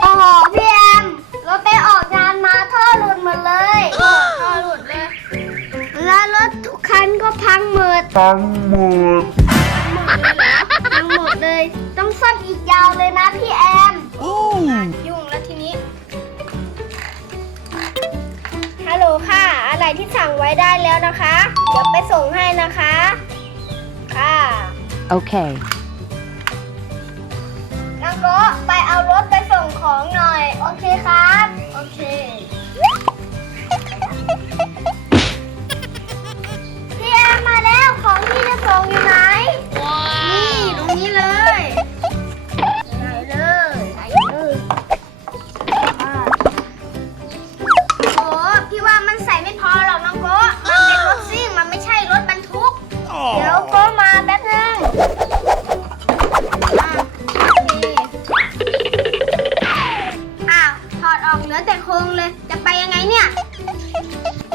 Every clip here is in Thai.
โอ้โหพี่แอมรถไปออกงานมาท่อหลุดหมดเลยท่อหลุดเลยแล้วรถทุกคันก็พังหมดพังหมดพังหมดเลย ต้องซ่อมอีกยาวเลยนะพี่แอมยุ่งแล้วทีนี้ฮัลโหลค่ะ อะไรที่สั่งไว้ได้แล้วนะคะ เดี๋ยวไปส่งให้นะคะ ค่ะโอเค ของหน่อย โอเคครับ โอเค อ้าวถอดออกเหลือแต่โครงเลย จะไปยังไงเนี่ย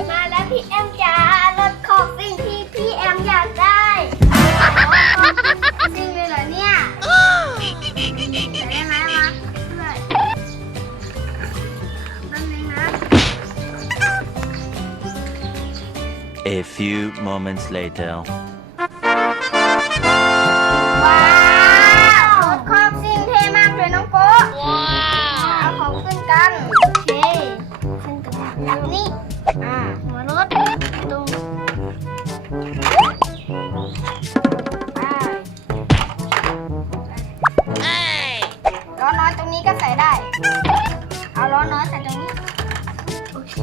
มาแล้วพี่แอมจ๋ารถของสิ่งที่พี่แอมอยากได้จริงเลยเหรอเนี่ยได้ไหมมาเลยนั่นเองนะ A few moments later. เอาล้อน้อยใส่ตรงนี้โอเค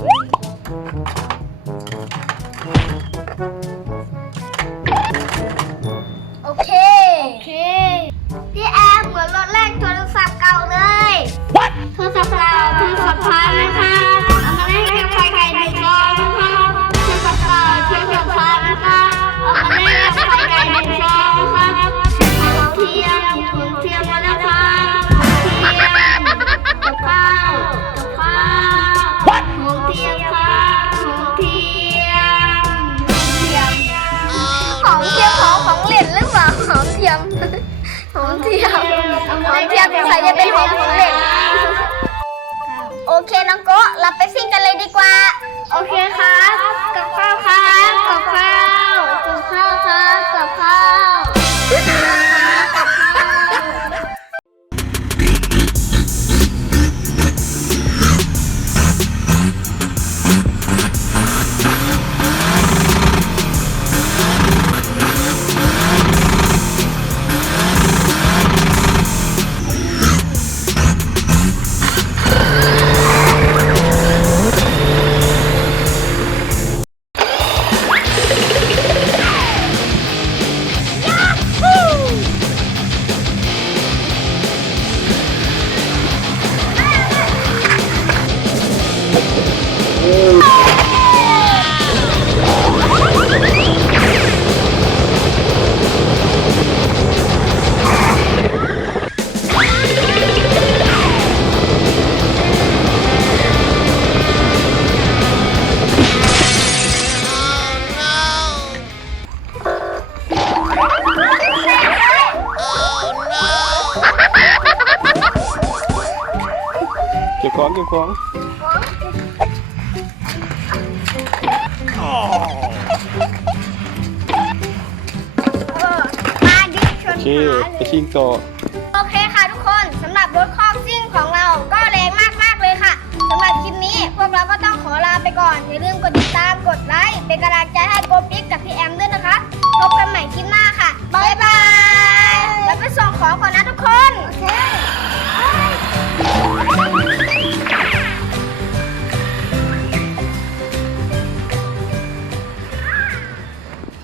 โอเค โอเค พี่แอมเหมือนรถแรก องเทียมของเทียมใครจะเป็นของของเล่นโอเคน้องโกะเราไปซิ่งกันเลยดีกว่า โอเคครับ ของเก็บของเออมาดิชนโอเคขาไปเลยชิงต่อโอเคค่ะทุกคนสำหรับรถคอกซิ่งของเราก็แรงมาก ๆ เลยค่ะสำหรับคลิปนี้พวกเราก็ต้องขอลาไปก่อน อย่าลืมกดติดตามกดไลค์เป็นกำลังใจ